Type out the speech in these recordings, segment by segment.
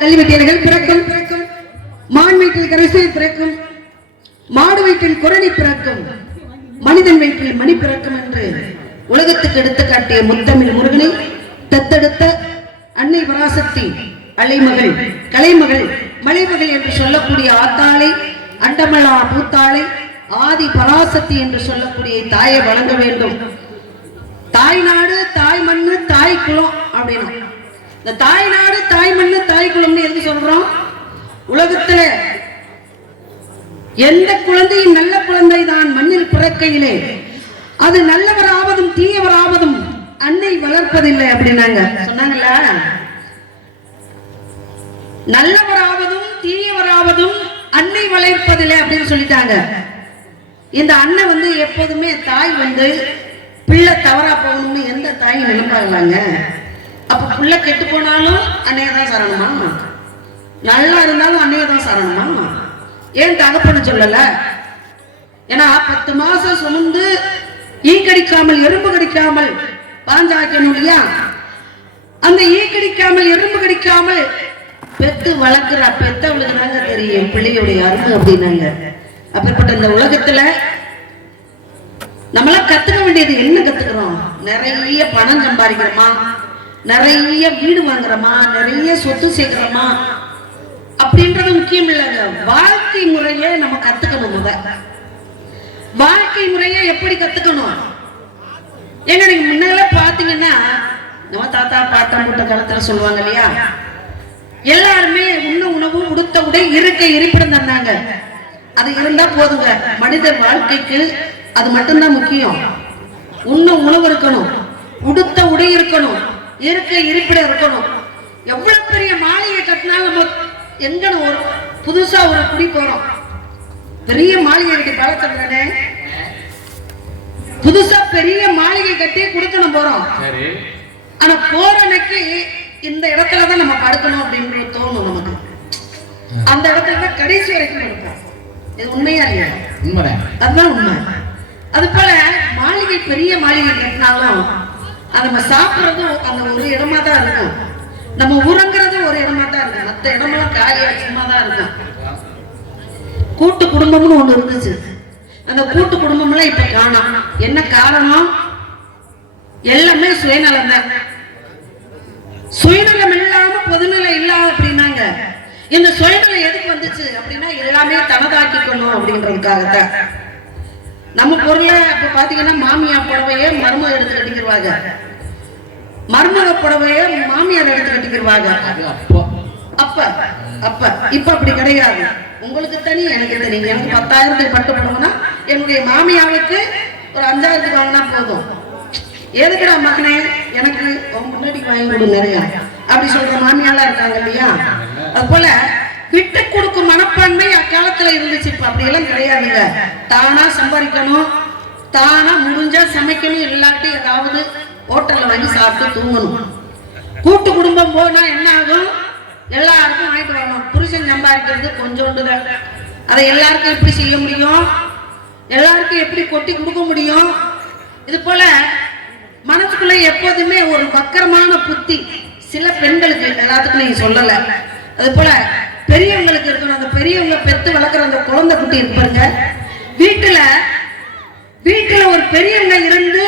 கல்வித்தியர்கள் பிறக்கும், மான் வீட்டில் கரிசல் பிறக்கும், மாடு வீட்டில் குரணி பிறக்கும், மனிதன் வீட்டில் மணி பிறக்கும் என்று உலகத்துக்கு எடுத்து காட்டிய முத்தமிழ் முருகனை தத்தெடுத்த அன்னை பராசக்தி அலைமகள், கலைமகள், மலைமகள் என்று சொல்லக்கூடிய ஆத்தாளை, அண்டமலா பூத்தாளை, ஆதி பராசக்தி என்று சொல்லக்கூடிய தாயை வழங்க வேண்டும். தாய் நாடு, தாய் மண்ணு, தாய் குலம் அப்படின்னு. இந்த தாய் நாடு, தாய் மண்ணு, தாய் குலம்னு எதுக்கு சொல்றோம்? உலகத்துல எந்த குழந்தையும் நல்ல குழந்தை தான் மண்ணில் பிறக்கையிலே அது நல்லவராவதும் தீயவராவதும் அன்னை வளர்ப்பதில்லை அப்படின்னாங்க. சொன்னாங்கல்ல, நல்லவராவதும் தீயவராவதும் அன்னை வளர்ப்பதில்லை அப்படின்னு சொல்லிட்டாங்க. இந்த அண்ணன் எப்போதுமே தாய் பிள்ளை தவறா போகணும்னு எந்த தாயும் நினைப்பாங்களாங்க. அப்ப பிள்ளை கெட்டு போனாலும் அன்னையதான் சரணமா, நல்லா இருந்தாலும் அன்னையதான் சரணமா? ஏன் தகப்பன்னு சொல்லல? ஏன்னா 10 மாசம் சுமந்து ஈ கடிக்காமல் எறும்பு கடிக்காமல் பாஞ்சாக்கணும் இல்லையா? அந்த ஈ கடிக்காமல் எறும்பு கடிக்காமல் பெத்து வளர்க்கிற பெத்தவளுக்கு தாங்க தெரியும் பிள்ளையுடைய அருமை அப்படின்னாங்க. அப்படிப்பட்ட இந்த உலகத்துல நம்மளாம் கத்துக்க வேண்டியது என்ன கத்துக்கிறோம்? நிறைய பணம் சம்பாதிக்கிறோமா, நிறைய வீடு வாங்குறோமா, நிறைய சொத்து சேர்க்கிறோமா அப்படின்றது முக்கியம் இல்லைங்க. வாழ்க்கை முறையை நம்ம கத்துக்கணும். வாழ்க்கை முறையை எப்படி கத்துக்கணும்? ஏன்னா நீங்க முன்னால பாத்தீங்கன்னா நம்ம தாத்தா பாட்டா போட்ட காலத்துல சொல்லுவாங்க இல்லையா, எல்லாருமே உண்ண உணவு, உடுத்த உடை, இருக்க இருப்பிடம் தந்தாங்க. அது இருந்தா போதுங்க. மனித வாழ்க்கைக்கு அது மட்டும்தான் முக்கியம். உண்ண உணவு இருக்கணும், உடுத்த உடை இருக்கணும், இருக்க இருப்பிடம் இருக்கணும். எவ்வளவு பெரிய மாளிகை கட்டினாலும் நம்ம எங்க ஒரு புதுசா ஒரு குடி போறோம், பெரிய மாளிகை கட்டி பழக்கத்தானே, புதுசா பெரிய மாளிகை கட்டி குடுக்கணும் போறோம். ஆனா போற அன்னைக்கு இந்த இடத்துலதான் நம்ம படுக்கணும் அப்படின்னு தோணும் நமக்கு. அந்த இடத்துலதான் கடைசி வரைக்கும் இருப்போம். இது உண்மையா இல்லையா? அதுதான் உண்மை. அது போல மாளிகை, பெரிய மாளிகை கட்டினாலும் நம்ம சாப்பிடுறதும் அந்த ஒரு இடமா தான் இருக்கும், நம்ம உறங்குறது ஒரு இடமா தான் இருக்கும். மற்ற இடமெல்லாம் காலியா சும்மா தான் இருக்கும். கூட்டு குடும்பம்னு ஒண்ணு இருந்துச்சு, அந்த கூட்டு குடும்பம்லாம் இப்ப காணோம். என்ன காரணம்? எல்லாமே சுயநலம் தான். சுயநலம் இல்லாம பொதுநலம் இல்லாம அப்படின்னாங்க. இந்த சுயநலம் எதுக்கு வந்துச்சு அப்படின்னா எல்லாமே தனதாக்கிக்கணும் அப்படின்றதுக்காகத்தான். நம்ம பொருளை அப்ப பாத்தீங்கன்னா மாமியா புடவையே மருமக எடுத்து கட்டிக்கிடுவாங்க, மருமக புடவையே மாமியார் எடுத்து கட்டிக்கிடுவாங்க. அப்ப அப்ப இப்ப அப்படி கிடையாது. உங்களுக்கு தனி, எனக்கு தனி. எனக்கு 10,000 பட்டு போடணும்னா என்னுடைய மாமியாவுக்கு ஒரு 5,000 வாங்கினா போதும். எதுக்குடா மகனே எனக்கு முன்னாடி வாங்கி கொடு நிறைய அப்படி சொல்ற மாமியாலாம் இருக்காங்க இல்லையா? அது போல விட்டு கொடுக்கும் மனப்பான்மை அக்காலத்துல இருந்துச்சு. இப்ப அப்படி எல்லாம் கிடையாதுங்க. தானா சம்பாதிக்கணும், தானா முடிஞ்சா சமைக்கணும், இல்லாட்டி ஏதாவது ஹோட்டல்ல வாங்கி சாப்பிட்டு தூங்கணும். கூட்டு குடும்பம் போனா என்ன ஆகும்? எல்லாருக்கும் வாங்கிட்டு வரணும். புருஷன் சம்பாதிக்கிறது கொஞ்சோண்டுதான். அதை எல்லாருக்கும் எப்படி செய்ய முடியும்? எல்லாருக்கும் எப்படி கொட்டி கொடுக்க முடியும்? இது போல மனசுக்குள்ள எப்போதுமே ஒரு வக்கரமான புத்தி சில பெண்களுக்கு, எல்லாத்துக்கும் நீங்க சொல்லல. அது போல பெரியவங்களுக்கு இருக்கணும். அந்த பெரியவங்க பெத்து வளர்க்குற அந்த குழந்தை குட்டி இருப்பாருங்க, வீட்டுல ஒரு பெரியவங்க இருந்து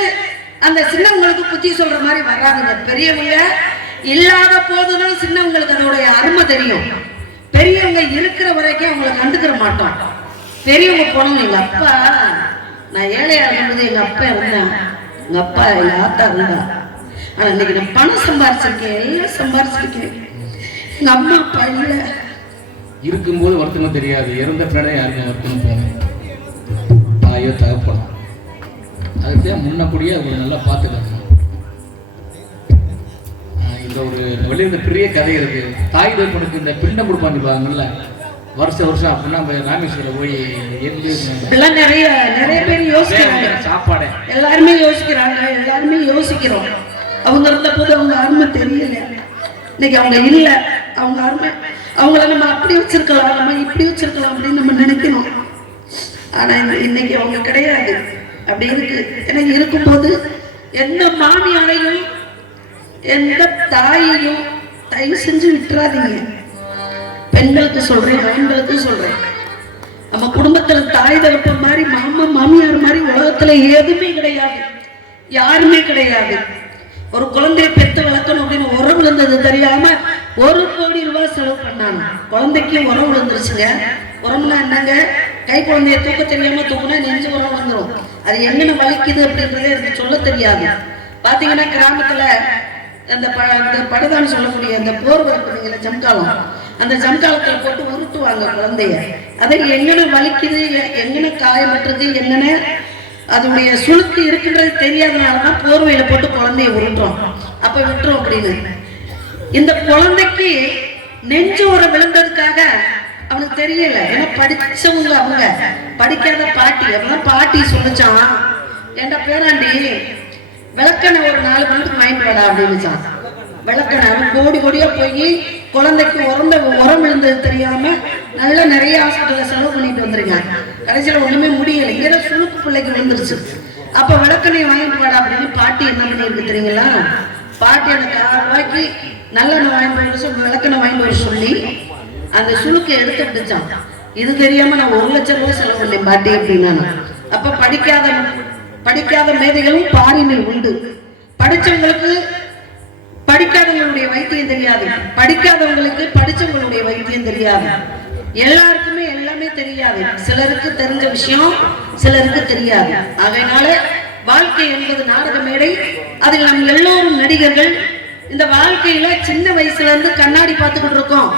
அந்த சின்னவங்களுக்கு புத்தி சொல்ற மாதிரி வராதுங்க. பெரியவங்க இல்லாத போதுதான் சின்னவங்களுக்கு அதோடைய அருமை தெரியும். பெரியவங்க இருக்கிற வரைக்கும் அவங்களை கண்டுக்கிற மாட்டோம். பெரியவங்க போனவங்க, எங்க அப்பா, நான் ஏழையா இருக்கும்போது எங்க அப்பா இருந்தேன், எங்க அப்பா எங்க ஆத்தா இருந்தா, ஆனா இன்னைக்கு நான் பணம் சம்பாரிச்சிருக்கேன், எல்லாம் சம்பாரிச்சிருக்கேன், எங்க அம்மா அப்பா இல்ல. இருக்கும்போது வருத்தம் தெரியாது, இறந்த பின்னாடி யாருமே வருத்தம் போகணும். தாயோ தகப்பனும் அதுக்கு முன்னக்கூடியே அவங்க நல்லா பார்த்துக்கணும். இந்த ஒரு வெளியில பெரிய கதை இருக்கு. தாய் தகப்பனுக்கு இந்த பிண்டம் கொடுப்பாங்கல்ல வருஷம் அப்படின்னா ராமேஸ்வரம் போய் எல்லாம் நிறைய பேர் யோசிக்கிறாங்க. சாப்பாடு எல்லாருமே யோசிக்கிறாங்க, எல்லாருமே யோசிக்கிறோம். அவங்க இருந்த போது அவங்க அருமை தெரியல, இன்னைக்கு அவங்க இல்ல. அவங்க அருமை, அவங்கள நம்ம அப்படி வச்சிருக்கலாம், நம்ம இப்படி வச்சிருக்கலாம் அப்படின்னு நம்ம நினைக்கணும். ஆனா இன்னைக்கு அவங்க கிடையாது, அப்படி இருக்கு. எனக்கு இருக்கும்போது எந்த மாமியாரையும் எந்த தாயையும் தயவு செஞ்சு விட்டுறாதீங்க. பெண்களுக்கு சொல்றேன், ஆண்களுக்கு சொல்றேன். நம்ம குடும்பத்துல தாய் தகப்ப மாதிரி மாமா மாமியார் மாதிரி உலகத்துல எதுவுமே கிடையாது, யாருமே கிடையாது. ஒரு குழந்தைய பெத்து வளர்க்கணும் அப்படின்னு உரம் விழுந்தது தெரியாம 1 கோடி ரூபாய் செலவு பண்ணாங்க. குழந்தைக்கு உரம் விழுந்துருச்சுங்க. உரம்னா என்னங்க? கை குழந்தைய தூக்க தெரியாம தூக்குனா நெஞ்சு உரம் வந்துடும். அது என்னென்ன வலிக்குது அப்படின்றதே எனக்கு சொல்ல தெரியாது. பாத்தீங்கன்னா கிராமத்துல அந்த படுதான்னு சொல்லக்கூடிய அந்த போர் வளர்க்குறீங்களா ஜம்காலம், அந்த ஜம்காலத்துல போட்டு உருட்டுவாங்க குழந்தைய. அதை எங்கன வலிக்குது, எங்கன காயமற்றது, எங்கன அதனுடைய சுளுக்கு இருக்குன்றது தெரியாதனாலதான் போர்வையில போட்டு குழந்தைய உருட்டுறோம். அப்ப விட்டுரும் அப்படின்னு. இந்த குழந்தைக்கு நெஞ்சு உரம் விழுந்ததுக்காக அவனுக்கு தெரியல. ஏன்னா படிச்சவங்க அவங்க, படிக்காத பாட்டி. அப்படின்னா பாட்டி சொல்லிச்சான், ஏண்டா பேராண்டி விளக்கணை ஒரு 4 மணிக்கு வாங்கிட்டு வாடா அப்படின்னுச்சான். விளக்கணை அவன் கோடி கோடியா போய் குழந்தைக்கு உரம் விழுந்தது தெரியாம நல்லா நிறைய ஹாஸ்பிட்டல்ல செலவு பண்ணிட்டு வந்துருக்காங்க. கடைசியில ஒண்ணுமே முடியல, ஏதோ சுழுக்கு பிள்ளைக்கு விழுந்துருச்சு. அப்ப விளக்கணை வாங்கிட்டு வாடா அப்படின்னு பாட்டி என்ன பண்ணிருக்கு தெரியுங்களா? பாட்டி அந்த 4 ரூபாய்க்கு நல்லெண்ணெய் வாங்கிட்டு வர சொல்லி விளக்கணை வாங்கிட்டு வர சொல்லி அந்த சுழுக்கை எடுத்து விட்டுச்சான். இது தெரியாம நான் 1 லட்சம் ரூபாய் செலவு பண்ணேன் பாட்டி அப்படின்னா. அப்ப படிக்காத மேதைகளும் பாரினில் உண்டு. படிச்சவங்களுக்கு படிக்காதவங்களுடைய வைத்தியம் தெரியாது, படிக்காதவங்களுக்கு படிச்சவங்களுடைய வைத்தியம் தெரியாது. எல்லாருக்குமே எல்லாமே தெரியாது. சிலருக்கு தெரிஞ்ச விஷயம் சிலருக்கு தெரியாது. அதனால வாழ்க்கை என்பது நாடக மேடை. அதில் நம்ம எல்லோரும் நடிகர்கள். இந்த வாழ்க்கையில சின்ன வயசுல இருந்து கண்ணாடி பார்த்துக்கிட்டு இருக்கோம்.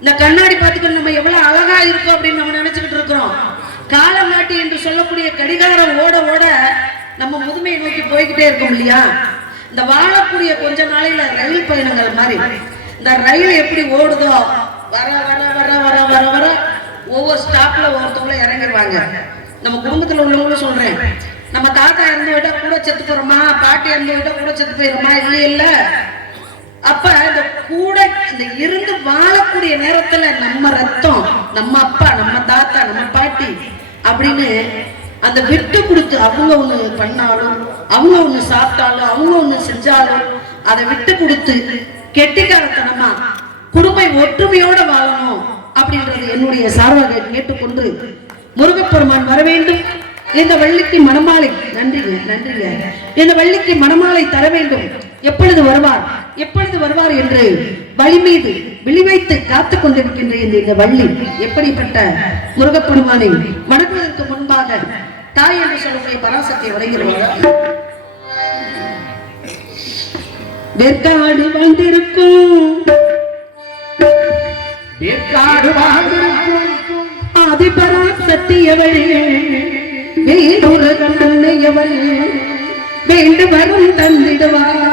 இந்த கண்ணாடி பார்த்துக்கிட்டு நம்ம எவ்வளவு அழகா இருக்கோம் அப்படின்னு நம்ம நினைச்சுக்கிட்டு இருக்கிறோம். காலநாட்டி என்று சொல்லக்கூடிய கடிகாரம் ஓட ஓட நம்ம முதுமையை நோக்கி போய்கிட்டே இருக்கோம் இல்லையா? இந்த வாழக்கூடிய கொஞ்ச நாளையில ரயில் பயணங்கள் மாதிரி இந்த ரயில் எப்படி ஓடுதோ வர வர வர வர வர வர ஒவ்வொரு ஸ்டாப்ல ஒவ்வொருத்தவங்களும் இறங்கிடுவாங்க. நம்ம குடும்பத்துல உள்ளவங்களும் சொல்றேன், நம்ம தாத்தா இறந்து விட்டா கூட செத்து போறோமா, பாட்டி இறந்து விட்டா கூட செத்து போயிடுமா? இல்ல. அப்ப இந்த கூட இந்த இருந்து வாழக்கூடிய நேரத்துல நம்ம ரத்தம், நம்ம அப்பா, நம்ம தாத்தா, நம்ம பாட்டி அப்படின்னு அந்த விட்டு கொடுத்து அவங்க ஒண்ணு பண்ணாலும், அவங்க ஒண்ணு சாப்பிட்டாலும், அவங்க ஒண்ணு செஞ்சாலும் அதை விட்டு கொடுத்து கெட்டிக்காரத்தனமா குடும்ப ஒற்றுமையோட வாழணும் அப்படின்றது என்னுடைய சார்பாக கேட்டுக்கொண்டு முருகப்பெருமான் வர வேண்டும். இந்த வள்ளிக்கு மணமாலை, நன்றிங்க, இந்த வள்ளிக்கு மணமாலை தர வேண்டும். எப்பொழுது வருவார் என்று வழி மீது விழிவைத்து காத்துக் கொண்டிருக்கின்ற இந்த வள்ளி எப்படிப்பட்ட முருகப்பெருமானை வணங்குவதற்கு முன்பாக தாய் என்று சொல்லக்கூடிய பராசக்தியை வணங்குவாங்க. வேற்காடு வாழ்ந்திருக்கும் ஆதிபராசக்தியவள், வேறுலகம் அன்னையவள், வேண்டு வரும் தந்திடுவார்.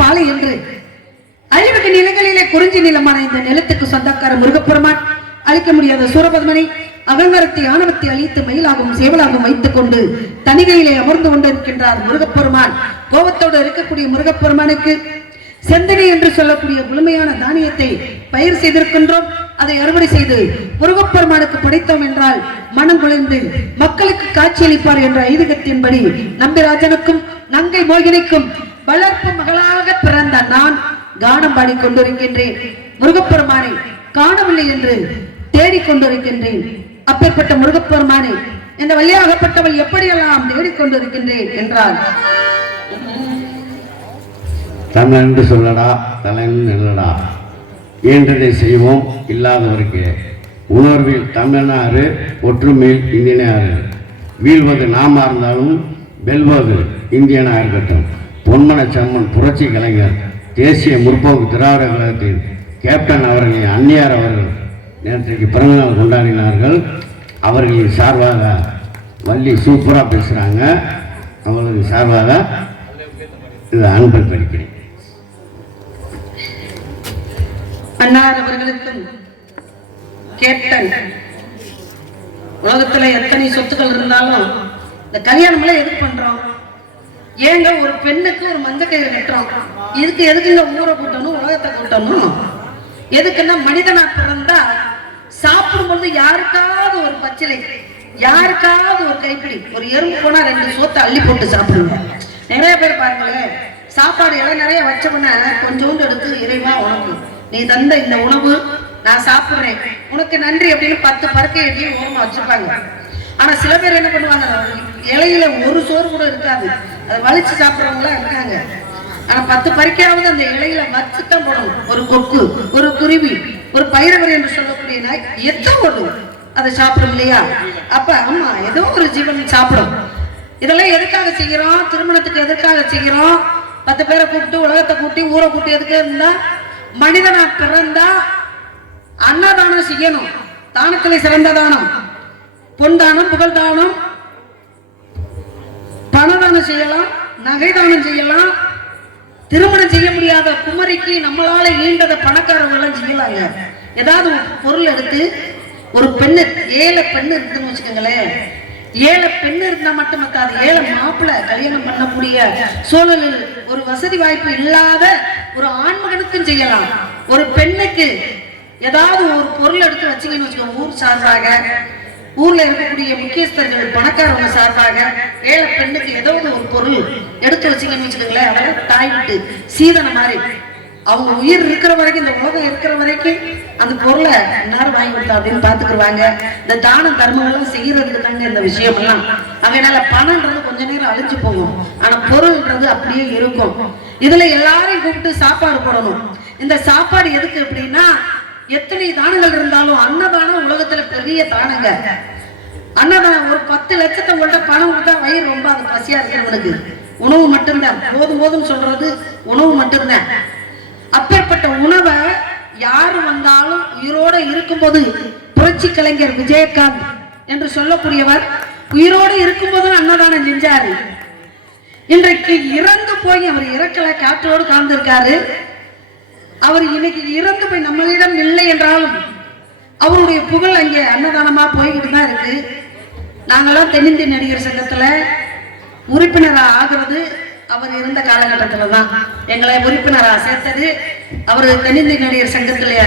பாலை என்று அழிவுக்கு நிலங்களிலே குறிஞ்சி நிலமான இந்த நிலத்துக்கு சொந்தக்கார முருகப்பெருமான் அழிக்க முடியாத சூரபத்மனை அகங்காரத்தை ஆணவத்தை அழித்து மயிலாகவும் சேவலாகவும் வைத்துக் கொண்டு தனிகையிலே அமர்ந்து கொண்டிருக்கின்றார் முருகப்பெருமான். கோபத்தோடு இருக்கக்கூடிய முருகப்பெருமானுக்கு செந்தனை என்று சொல்லக்கூடிய முழுமையான தானியத்தை பயிர் செய்திருக்கின்றோம். அதை அறுவடை செய்து முருகப்பெருமானுக்கு படைத்தோம் என்றால் மனம் குலைந்து மக்களுக்கு காட்சியளிப்பார் என்ற ஐதீகத்தின்படி நம்பிராஜனுக்கும் நங்கை மோகினிக்கும் வளர்ப்பு மகளாக பிறந்த நான் கானம் பாடிக்கொண்டிருக்கின்றேன். முருகப்பெருமானை காணவில்லை என்று தேடிக்கொண்டிருக்கின்றேன். அப்பேற்பட்ட முருகப்பெருமானை இந்த வழியாகப்பட்டவள் எப்படியெல்லாம் தேடிக்கொண்டிருக்கின்றேன் என்றால், தமிழ் என்று சொல்லடா தலைன் நில்லடா, இயன்றதை செய்வோம் இல்லாதவருக்கு உணர்வில் தமிழனாறு ஒற்றுமையில் இந்தியனாறு, வீழ்வது நாம இருந்தாலும் வெல்வது இந்தியனா இருக்கட்டும். பொன்மன சம்மன் புரட்சி கலைஞர் தேசிய முற்போக்கு திராவிட கழகத்தின் கேப்டன் அவர்களின் அந்நியார் அவர்கள் நேற்றைக்கு பிறந்தநாள் கொண்டாடினார்கள். அவர்களின் சார்பாக வள்ளி சூப்பராக பேசுகிறாங்க. அவர்களின் சார்பாக இது அன்பு படிக்கிறேன். அன்னார் அவர்களுக்கும் கேப்டன், உலகத்துல எத்தனை சொத்துக்கள் இருந்தாலும் இந்த கல்யாணம் எல்லாம் எதுக்கு பண்றோம்? ஏங்க ஒரு பெண்ணுக்கு ஒரு மஞ்சக்கயிறு கட்டுறோம், இதுக்கு எதுக்கு இந்த ஊரை கூட்டணும், உலகத்தை கூட்டணும்? எதுக்குன்னா மனிதனா பிறந்தா சாப்பிடும்போது யாருக்காவது ஒரு பச்சிலை, யாருக்காவது ஒரு கைப்பிடி, ஒரு எறும்பு போனா 2 சோத்தை அள்ளி போட்டு சாப்பிடுவோம். நிறைய பேர் பாருங்களேன், சாப்பாடு எல்லாம் நிறைய வச்சோம்னா கொஞ்சோண்டு எடுத்து இறைவா உனக்கு நீ தந்த இந்த உணவு நான் சாப்பிடுறேன், உனக்கு நன்றி அப்படின்னு 10 பருக்கை எட்டி ஓரமா வச்சிருப்பாங்க. ஆனா சில பேர் என்ன பண்ணுவாங்க, இலையில ஒரு சோறு கூட இருக்காது, அதை வலிச்சு சாப்பிடுறவங்களா இருக்காங்க. ஆனா 10 பருக்கையாவது அந்த இலையில வச்சுதான் போடணும். ஒரு கொக்கு, ஒரு குருவி, ஒரு பயிரவர் என்று சொல்லக்கூடிய நாய் எத்தோ ஒன்று அதை சாப்பிடும் இல்லையா? அப்ப ஆமா, ஏதோ ஒரு ஜீவன் சாப்பிடும். இதெல்லாம் எதுக்காக செய்கிறோம்? திருமணத்துக்கு எதுக்காக செய்கிறோம்? 10 பேரை கூப்பிட்டு உலகத்தை கூட்டி ஊரை கூட்டி எதுக்கு இருந்தா, மனிதனா பிறந்தா அன்னதானம் செய்யணும். தானத்திலே சிறந்த தானம் பொன் தானம், புகழ் தானம், பணதானம் செய்யலாம், நகை தானம் செய்யலாம். திருமணம் செய்ய முடியாத குமரிக்கு நம்மளால ஈண்டத பணக்காரவங்க செய்யலாங்க. ஏதாவது பொருள் எடுத்து ஒரு பெண்ணு, ஏழை பெண்ணு இருக்குன்னு வச்சுக்கோங்களேன், ஏழை பெண்ணு இருந்தா மட்டும் இருக்காது, ஏழை மாப்பிள்ளை கல்யாணம் பண்ணக்கூடிய சூழலில் ஒரு வசதி வாய்ப்பு இல்லாத ஒரு ஆண்மகனுக்கும் செய்யலாம். ஒரு பெண்ணுக்கு ஏதாவது ஒரு பொருள் எடுத்து வச்சீங்கன்னு வச்சுக்கோங்க, ஊர் சார்பாக, ஊர்ல இருக்கக்கூடிய முக்கியஸ்தர்கள் பணக்காரவங்க சார்பாக ஏழை பெண்ணுக்கு ஏதாவது ஒரு பொருள் எடுத்து வச்சீங்கன்னு வச்சுக்கோங்களேன், அவங்க தாய் விட்டு சீதனை மாதிரி அவங்க உயிர் இருக்கிற வரைக்கும், இந்த உலகம் இருக்கிற வரைக்கும் அந்த பொருளை எல்லாரும் வாங்கி கொடுத்தா அப்படின்னு பாத்துக்குருவாங்க. இந்த தானம் தர்மம் எல்லாம் செய்யறதுக்கு தாங்க இந்த விஷயம் எல்லாம். அதனால பணம்ன்றது கொஞ்ச நேரம் அழிஞ்சு போகும், ஆனா பொருள்ன்றது அப்படியே இருக்கும். இதுல எல்லாரையும் கூப்பிட்டு சாப்பாடு போடணும். இந்த சாப்பாடு எதுக்கு அப்படின்னா, எத்தனை தானங்கள் இருந்தாலும் அன்னதானம் உலகத்துல பெரிய தானங்க. அன்னதானம் ஒரு 10 லட்சத்தை உங்கள்ட்ட பணம் கொடுத்தா வயிறு ரொம்ப அது பசியா இருக்கிறவனுக்கு உணவு மட்டும்தான் போதும். போதும் சொல்றது உணவு மட்டும்தான். அப்பேற்பட்ட உணவை யாரு வந்தாலும் உயிரோட இருக்கும்போது, புரட்சி கலைஞர் விஜயகாந்த் என்று சொல்லக்கூடியவர் உயிரோடு இருக்கும்போது அன்னதானம் செஞ்சாரு. இன்றைக்கு இறந்து போய் அவர் இறக்கல, காற்றோடு கலந்திருக்காரு. அவர் இன்னைக்கு இறந்து போய் நம்மளிடம் இல்லை என்றாலும் அவருடைய புகழ் அங்கே அன்னதானமா போய்கிட்டு தான் இருக்கு. நாங்கெல்லாம் தென்னிந்திய நடிகர் சங்கத்துல உறுப்பினரா ஆகிறது அவர் இருந்த காலகட்டத்துல தான். எங்களை உறுப்பினரா சேர்த்தது அவர் தென்னிந்திய நடிகர் சங்கத்துல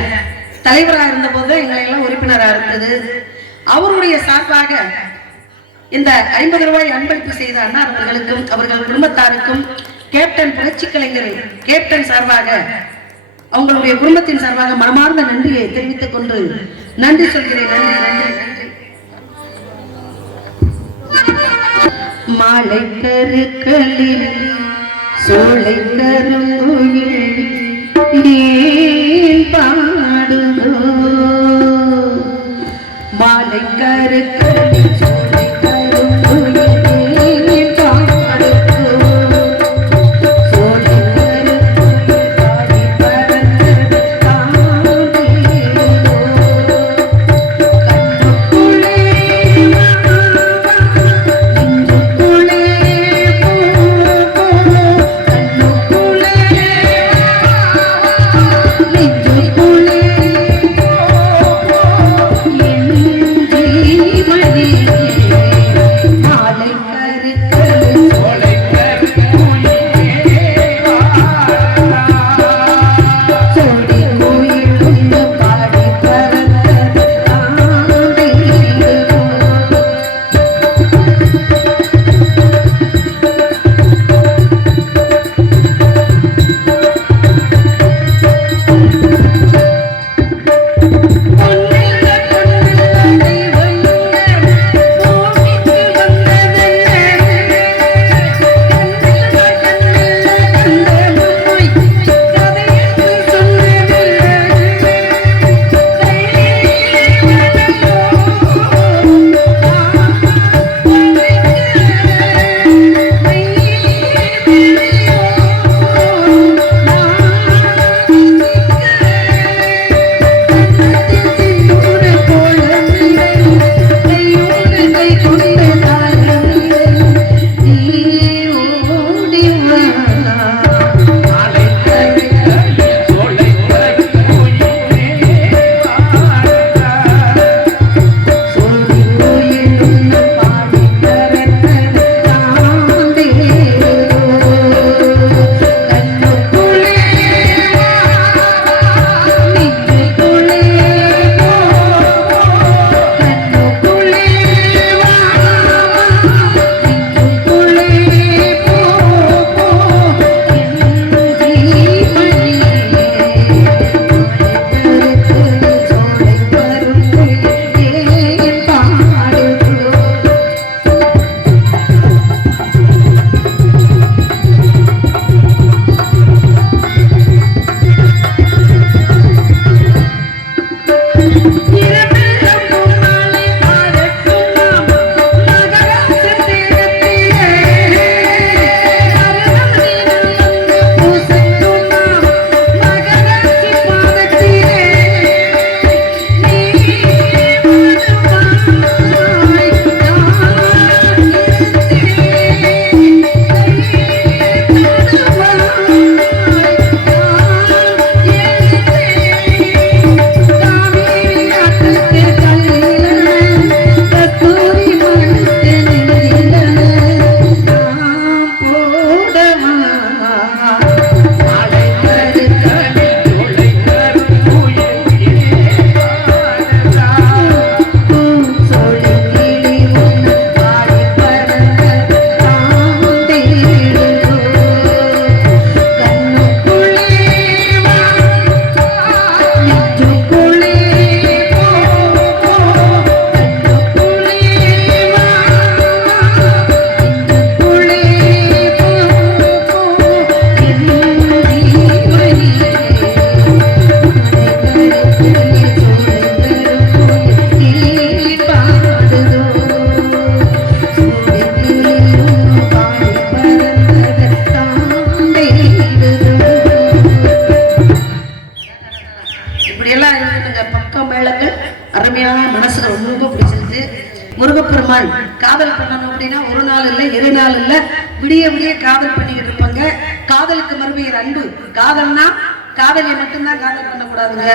தலைவராக இருந்த போது எங்களை எல்லாம் உறுப்பினரா இருந்தது. அவருடைய சார்பாக இந்த 50 ரூபாய் அன்பளிப்பு செய்த அன்னார் அவர்களுக்கும் அவர்கள் குடும்பத்தாருக்கும் கேப்டன் புரட்சி கலைஞர் கேப்டன் சார்பாக, அவங்களுடைய குடும்பத்தின் சார்பாக மனமார்ந்த நன்றியை தெரிவித்துக் கொண்டு நன்றி சொல்கிறேன். நன்றி நன்றி நன்றி. மாலை கருக்களில் சோலை கருங்குயில் ஏன் பாடுதோ, மாலை கருக்களில் சோலை முருகப்பெருமான் காதல் பண்ணணும் அப்படின்னா ஒரு நாள் இல்லை 2 நாள் இல்லை, விடிய விடிய காதல் பண்ணிக்கிட்டு இருப்பாங்க. காதலுக்கு மறுபெயர் அன்பு. காதல்னா காதலியை மட்டும்தான் காதல் பண்ணக்கூடாதுங்க.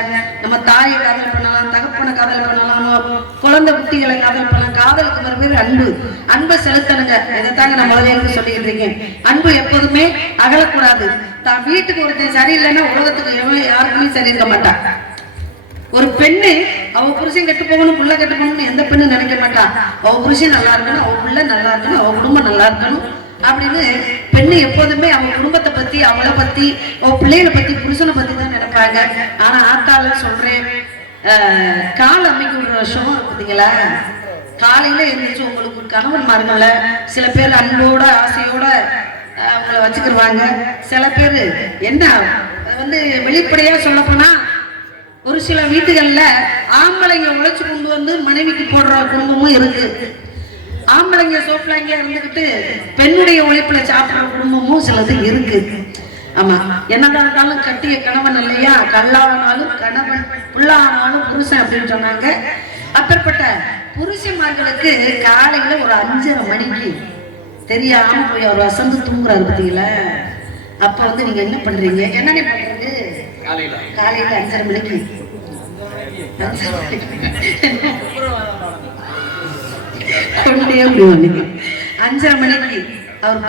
நம்ம தாயை காதல் பண்ணலாம், தகப்பனை காதல் பண்ணலாம், குழந்தை குட்டிகளை காதல் பண்ணலாம். காதலுக்கு மறுபெயர் அன்பு. அன்பை செலுத்தணுங்க. இதைத்தாங்க நான் முதல்ல சொல்லிட்டு இருக்கேன். அன்பு எப்போதுமே அகலக்கூடாது. தான் வீட்டுக்கு ஒருத்தன் சரியில்லைன்னா உலகத்துக்கு யாருக்குமே சரி இருக்க மாட்டான். ஒரு பெண்ணு அவ புருஷன் கெட்டு போகணும், புள்ள கெட்டு போகணும்னு எந்த பெண்ணு நினைக்க மாட்டா. அவ புருஷன் நல்லா இருக்கணும், அவ புள்ள நல்லா இருக்கணும், அவ குடும்பம் நல்லா இருக்கணும் அப்படின்னு பெண்ணு எப்போதுமே அவங்க குடும்பத்தை பத்தி, அவளை பத்தி, அவ பிள்ளைகளை பத்தி, புருஷனை பத்தி தான் நினைப்பாங்க. ஆனா ஆத்தால சொல்றேன், கால் அமைக்க விடுற வருஷம் பார்த்தீங்களா, காலையில எழுந்திரிச்சு உங்களுக்கு கணவன்மார்கள சில பேர் அன்போட ஆசையோட அவங்கள வச்சுக்கிடுவாங்க. சில பேர் என்ன வந்து வெளிப்படையா சொல்ல போனா ஒரு சில வீட்டுகள்ல ஆம்பளைங்க உழைச்சு கொண்டு வந்து மனைவிக்கு போடுற குடும்பமும் இருக்கு. ஆம்பளைங்க சோப்பிளைங்க இருந்துகிட்டு பெண்ணுடைய உழைப்புல சாப்பிடுற குடும்பமும் சிலது இருக்கு. ஆமா, என்னதான் இருந்தாலும் கட்டிய கணவன் இல்லையா, கல்லானாலும் கணவன், புல்லானாலும் புருஷன் அப்படின்னு சொன்னாங்க. அப்பேற்பட்ட புருஷன்மார்களுக்கு காலையில ஒரு 5:30 மணிக்கு தெரியாம போய் அவர் வசந்து தூங்குறாரு பார்த்தீங்களா, அப்ப வந்து நீங்க என்ன பண்றீங்க? என்னென்ன பண்றது? காலையில 5:30 மணிக்கு 5:30 மணிக்கு அவர்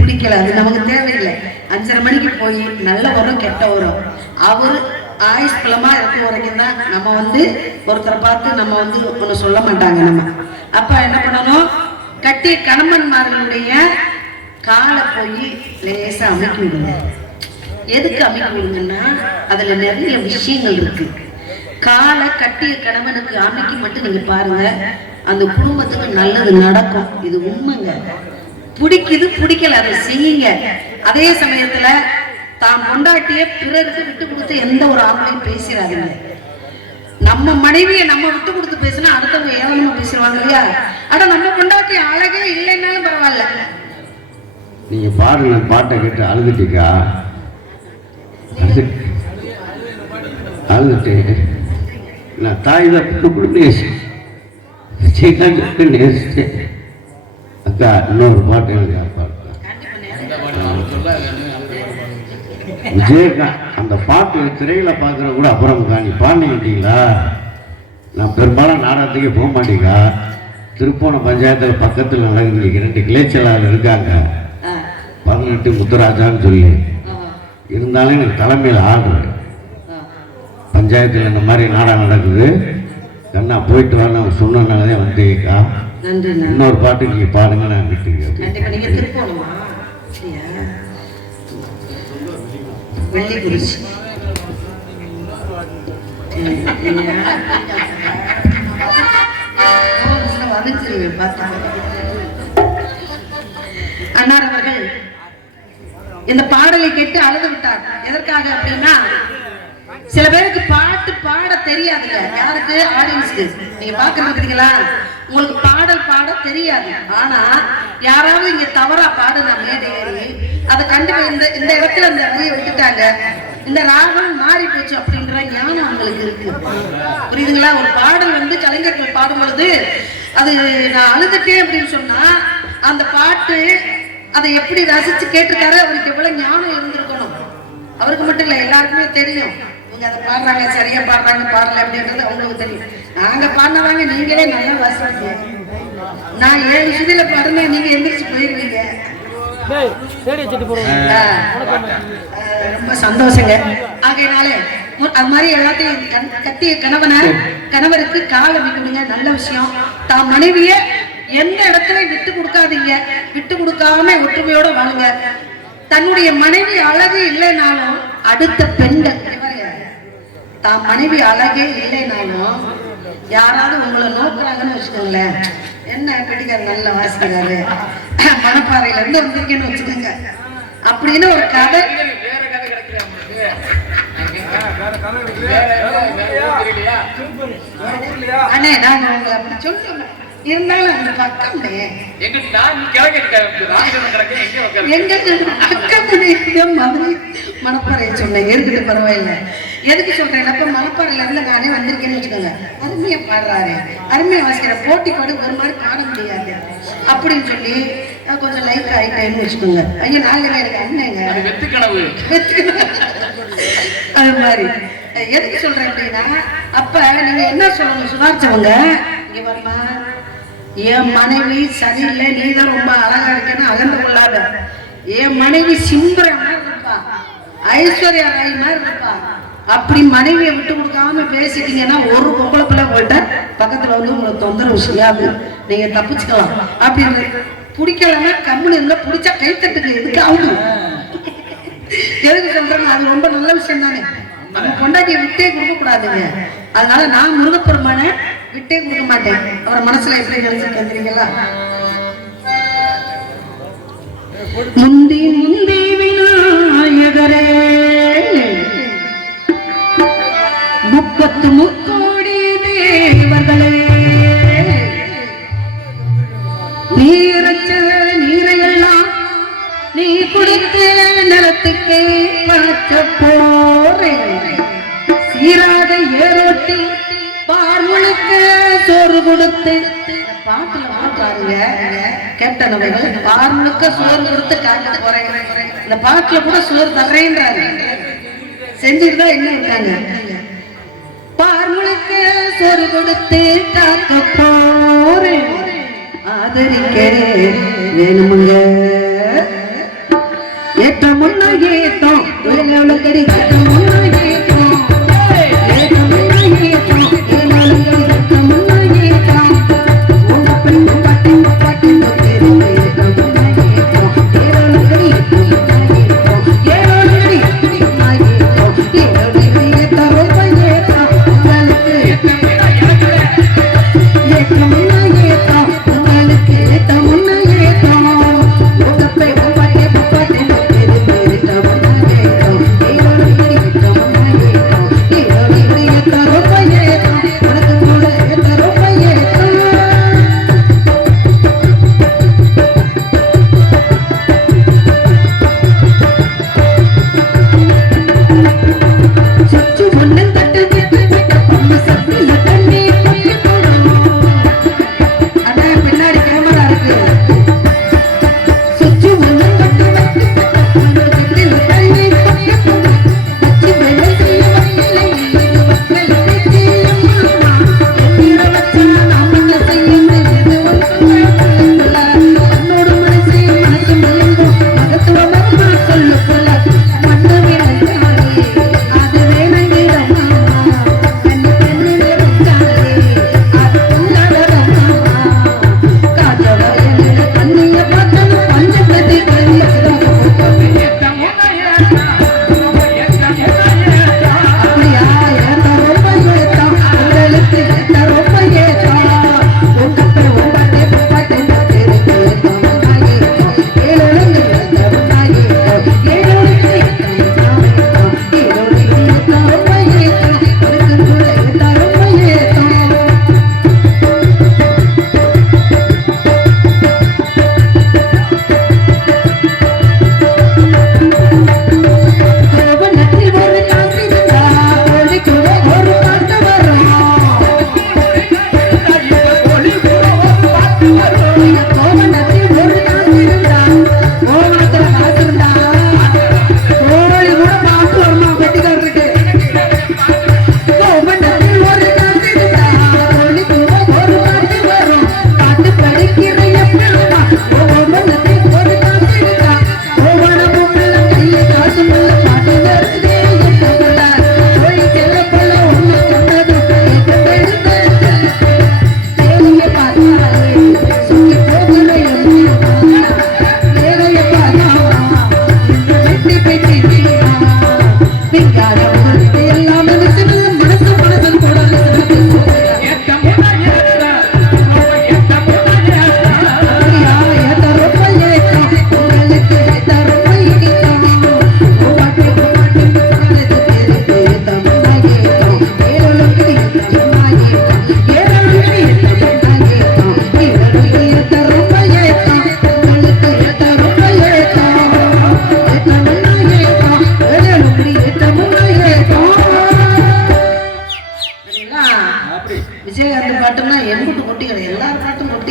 பிடிக்கல, அது நமக்கு தேவையில்லை. 5:30 மணிக்கு போய் நல்ல வரும் கெட்ட வரும் அவரு ஆயுஷ் பலமா இருக்க வரைக்கும் தான் நம்ம வந்து ஒருத்தரை பார்த்து நம்ம வந்து ஒண்ணு சொல்ல மாட்டாங்க. நம்ம அப்ப என்ன பண்ணணும், கட்டிய கணவன்மார்களுடைய காலை போய் லேசா அமைக்கி விடுங்க. எதுக்கு அமைக்க விடுங்கன்னா அதுல நிறைய விஷயங்கள் இருக்கு. காலை கட்டிய கணவனுக்கு அமைக்கி மட்டும் நீங்க பாருங்க, அந்த குடும்பத்துக்கு நல்லது நடக்கும். இது உண்மைங்க. பிடிக்குது பிடிக்கல அதை செய்யுங்க. அதே சமயத்துல தான் கொண்டாட்டிய பிறருக்கு விட்டு கொடுத்து எந்த ஒரு ஆம்பளையும் பேசிடாதீங்க. நம்ம மனைவியை நம்ம விட்டு கொடுத்து பேசினா அடுத்தவங்க ஏவலமா பேசுவாங்க இல்லையா. ஆனா நம்ம கொண்டாட்டிய அழகே இல்லைன்னாலும் பரவாயில்ல. நீங்க பாருங்க, பாட்டை கேட்டு அழுதுட்டீங்க, அழுதுட்டு நான் தாய் தான் நேசிச்சு நேசிச்சு அக்கா இன்னொரு பாட்டு எனக்கு பாடுறேன். விஜயகாந்த் அந்த பாட்டு திரையில பாக்குற கூட அப்புறம் நீ பாடிட்டீங்களா? நான் பெரும்பாலும் நாடகத்துக்கே போக மாட்டீங்களா? திருப்போணம் பஞ்சாயத்துல பக்கத்தில் நடக்குது, 2 கிளைச்சலாளர் இருக்காங்க, 18 முத்துராஜான்னு சொல்லி. இருந்தாலும் எனக்கு தலைமையில் ஆடுறேன். பஞ்சாயத்தில் இந்த மாதிரி நாடகம் நடக்குது, கண்ணா போயிட்டு வரணும் சொன்னனாலே வந்துக்கா. இன்னொரு பாட்டு நீங்க பாடுங்க, நான் விட்டுருக்கேன். வெள்ளிக்குறிச்சி அன்னார் அவர்கள் இந்த பாடலை கேட்டு அழுது விட்டார். எதற்காக அப்படின்னா, சில பேருக்கு பாட்டு பாட தெரியாதுங்க. யாருக்கு? ஆடியன்ஸ்க்கு. நீங்க பாக்குறீங்களா, உங்களுக்கு பாடல் பாட தெரியாது. ஆனா யாராவது இங்க தவறா பாடுனா மேடேறி அதை கண்டு இந்த இடத்துல அந்த மொழியை விட்டுட்டாங்க, இந்த ராகம் மாறி போச்சு அப்படின்ற ஞானம் அவங்களுக்கு இருக்கு. புரியுதுங்களா? ஒரு பாடல் வந்து கலைஞர்கள் பாடும் பொழுது அது நான் அழுதுட்டேன் அப்படின்னு சொன்னா அந்த பாட்டு அதை எப்படி ரசிச்சு கேட்டிருக்காரு, அவருக்கு எவ்வளவு ஞானம் இருந்திருக்கணும். அவருக்கு மட்டும் இல்ல, எல்லாருக்குமே தெரியும். இவங்க அதை பாடுறாங்க, சரியா பாடுறாங்க, பாடல அப்படின்றது அவங்களுக்கு தெரியும். நாங்க பாடினவாங்க, நீங்களே நல்லா வாசிப்பீங்க. நான் 7 சுதியில பாடுறேன், நீங்க எந்திரிச்சு போயிருவீங்க. ரொம்ப சந்தோஷங்க. ஆகையினால அது மாதிரி எல்லாத்தையும் கட்டிய கணவருக்கு கால் அமைக்கணுங்க, நல்ல விஷயம். தான் மனைவிய எந்த இடத்துல விட்டு கொடுக்காதீங்க, விட்டு கொடுக்காம ஒற்றுமையோட வாழுங்க. தன்னுடைய மனைவி அழகு இல்லைனாலும் அடுத்த பெண்கள், தான் மனைவி அழகே இல்லைனாலும் யாராவது உங்களை நோக்குறாங்கன்னு வச்சுக்கோங்களேன், என்ன பெடிக்காரு நல்ல வாசிக்கிறாரு, மணப்பாறையில இருந்து வந்திருக்கேன்னு வச்சுக்கோங்க அப்படின்னு ஒரு கதை. அண்ணே நான் உங்களை அப்படி சொல்லுவேன், இருந்தாலும் அந்த பக்கம் மதுரை மணப்பாறையை சொன்னேன், ஏற்கனவே பரவாயில்லை. எதுக்கு சொல்றேன், அப்ப மனப்பாறையில இருந்து நானே வந்திருக்கேன்னு வச்சுக்கோங்க. அருமையா பாடுறாரு, அருமையா வாசிக்கிற, போட்டி பாடு ஒரு மாதிரி பாட முடியாது அப்படின்னு சொல்லி கொஞ்சம் லைட் ஆயிட்டேன்னு வச்சுக்கோங்க. ஐயோ நாங்க எனக்கு அண்ணங்க வெத்து கனவு. அது மாதிரி எதுக்கு சொல்றேன் அப்படின்னா, அப்ப நீங்க என்ன சொல்லணும், சுதாரிச்சவங்க இங்க வருமா, என் மனைவி சரியில்லை, நீதான் ரொம்ப அழகா இருக்கேன்னு அகன்று கொள்ளாத. என் மனைவி சிம்பர மாதிரி இருப்பா, ஐஸ்வர்யா ராய் மாதிரி இருப்பா. அப்படி மனைவியை விட்டு கொடுக்காம பேசிட்டீங்கன்னா ஒரு பொம்பளை பிள்ளை போயிட்ட பக்கத்துல வந்து உங்களை தொந்தரவு செய்யாது, நீங்க தப்பிச்சுக்கலாம். அப்படின்னு பிடிக்கலன்னா கம்முன்னு இருந்தா, பிடிச்சா கைத்தட்டுக்கு எதுக்கு அவங்க எதுக்கு சொல்றேன்னு, அது ரொம்ப நல்ல விஷயம் தானே. நம்ம பொண்டாட்டியை விட்டே கொடுக்க கூடாதுங்க. அதனால நான் முருகப்பெருமானை விட்டே கொடுக்க மாட்டேன். அவரை மனசுல எப்படி நினைச்சிருக்கேன் தெரியுங்களா? முந்தி முந்தி விநாயகரே, 33 தேவர்களே, நீரச்ச நீரையெல்லாம் நீ குடித்த நிலத்துக்கு பழச்ச போறேன், சீராக ஏரோட்டி பார்முழுக்க சோறு கொடுத்து. பாட்டுல பாருங்க கேப்டன் அவர்கள், பார்முழுக்க சோறு கொடுத்து காட்ட போறேன். இந்த பாட்டுல கூட சோறு தர்றேன்றாரு, செஞ்சுட்டுதான் என்ன இருக்காங்க. பார்முழுக்க சோறு கொடுத்து காக்க போறேன், ஆதரிக்க வேணுமுங்க. ஏற்ற முன்ன ஏத்தம் கடி கட்ட முன்ன ஏத்தம், ஏற்ற முன்ன ஏத்தம் ஏற்ற முன்ன ஏத்தம், உங்க பெண்ணு பாட்டு பாட்டு தெரிந்து ஏற்ற முன்ன ஏத்தம், ஏறோடு கடி ஏத்தம், ஏறோடு கடி ஏத்தம், ஏறோடு ஏத்த ரொம்ப ஏத்தம், உங்களுக்கு ஏற்ற முன்ன ஏத்தம், உங்களுக்கு ஏற்ற முன்ன ஏத்தம், உங்க பெண்ணு பாட்டு பாட்டு தெரிந்து ஏற்ற முன்ன ஏத்தம், ஏறோடு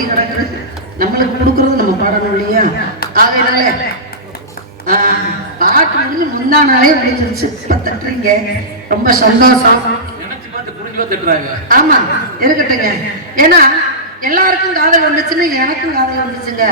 கொட்டி கிடக்குது. நம்மளுக்கு கொடுக்கறது நம்ம பாடணும் இல்லையா? ஆகையினால பாட்டு முடிஞ்சு முந்தா நாளே முடிஞ்சிருச்சு. இப்ப தட்டுறீங்க, ரொம்ப சந்தோஷம். நினைச்சு பார்த்து புரிஞ்சு தட்டுறாங்க. ஆமா, இருக்கட்டுங்க. ஏன்னா எல்லாருக்கும் காதல் வந்துச்சுன்னு எனக்கும் காதல் வந்துச்சுங்க.